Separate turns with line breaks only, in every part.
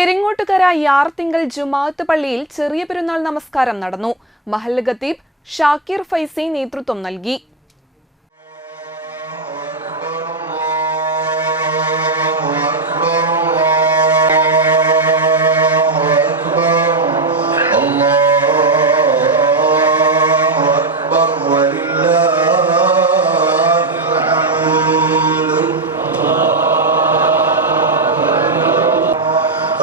പെരിങ്ങോട്ടുകര യാർത്തിങ്കൽ ജുമാഅത്ത് പള്ളിയിൽ ചെറിയ പെരുന്നാൾ നമസ്കാരം നടന്നു. മഹൽ ഖത്തീബ് ഷാക്കിർ ഫൈസി നേതൃത്വം നൽകി.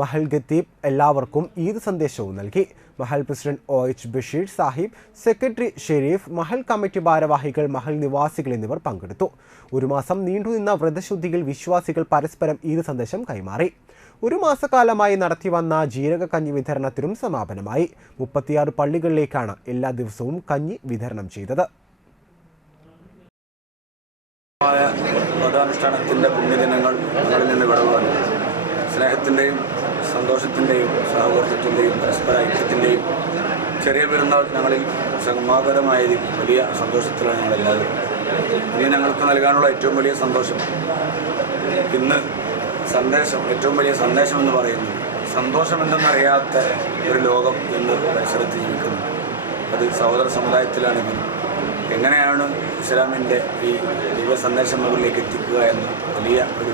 മഹൽ ഖത്തീബ് എല്ലാവർക്കും ഈദ് സന്ദേശവും നൽകി. Mahal president O H Basheer Sahib secretary Sharif Mahal committee ഭാരവാഹികൾ മഹൽ നിവാസികൾ എന്നിവർ പങ്കെടുത്തു. ഒരു മാസം നീണ്ടുനിന്ന വ്രതശുദ്ധിയിൽ വിശ്വാസികൾ പരസ്പരം ഈദ് സന്ദേശം കൈമാറി. ഒരു മാസക്കാലമായി നടത്തിവന്ന ജീരക കഞ്ഞി വിതരണത്തിനും സമാപനമായി. മുപ്പത്തിയാറ് പള്ളികളിലേക്കാണ് എല്ലാ ദിവസവും കഞ്ഞി വിതരണം ചെയ്തത്.
പുണ്യദിനങ്ങൾ നിന്ന് സ്നേഹത്തിന്റെയും സന്തോഷത്തിന്റെയും സഹവർത്തിത്വത്തിന്റെയും പരസ്പര ഐക്യത്തിന്റെയും ചെറിയ പെരുന്നാൾ ഞങ്ങളിൽ സമാപരമായതിൽ വലിയ സന്തോഷത്തിലാണ് ഞങ്ങളെല്ലാവരും. ഇനി ഞങ്ങൾക്ക് നൽകാനുള്ള ഏറ്റവും വലിയ സന്തോഷം ഇന്ന് സന്ദേശം ഏറ്റവും വലിയ സന്ദേശം എന്ന് പറയുന്നത് സന്തോഷം എന്തെന്നറിയാത്ത ഒരു ലോകം ഇന്ന് പരിസരത്ത് ജീവിക്കുന്നു. അത് സഹോദര സമുദായത്തിലാണെങ്കിൽ എങ്ങനെയാണ് ഇസ്ലാമിന്റെ ഈ ദൈവസന്ദേശം സന്ദേശം മുകളിലേക്ക് എത്തിക്കുക എന്ന് വലിയ ഒരു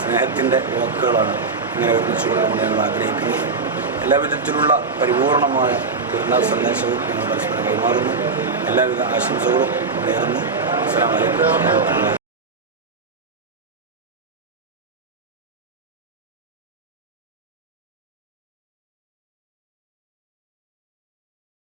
സ്നേഹത്തിന്റെ വാക്കുകളാണ് ഇങ്ങനെ ഒരുമിച്ച് കൊണ്ടുകൊണ്ട് ഞങ്ങൾ എല്ലാ എല്ലാവിധത്തിലുള്ള പരിപൂർണമായ തിരുനാൾ സന്ദേശവും ഞങ്ങൾ പരസ്പരം കൈമാറുന്നു. എല്ലാവിധ ആശംസകളും നേരുന്നു. അസ്സാം വലൈക്കും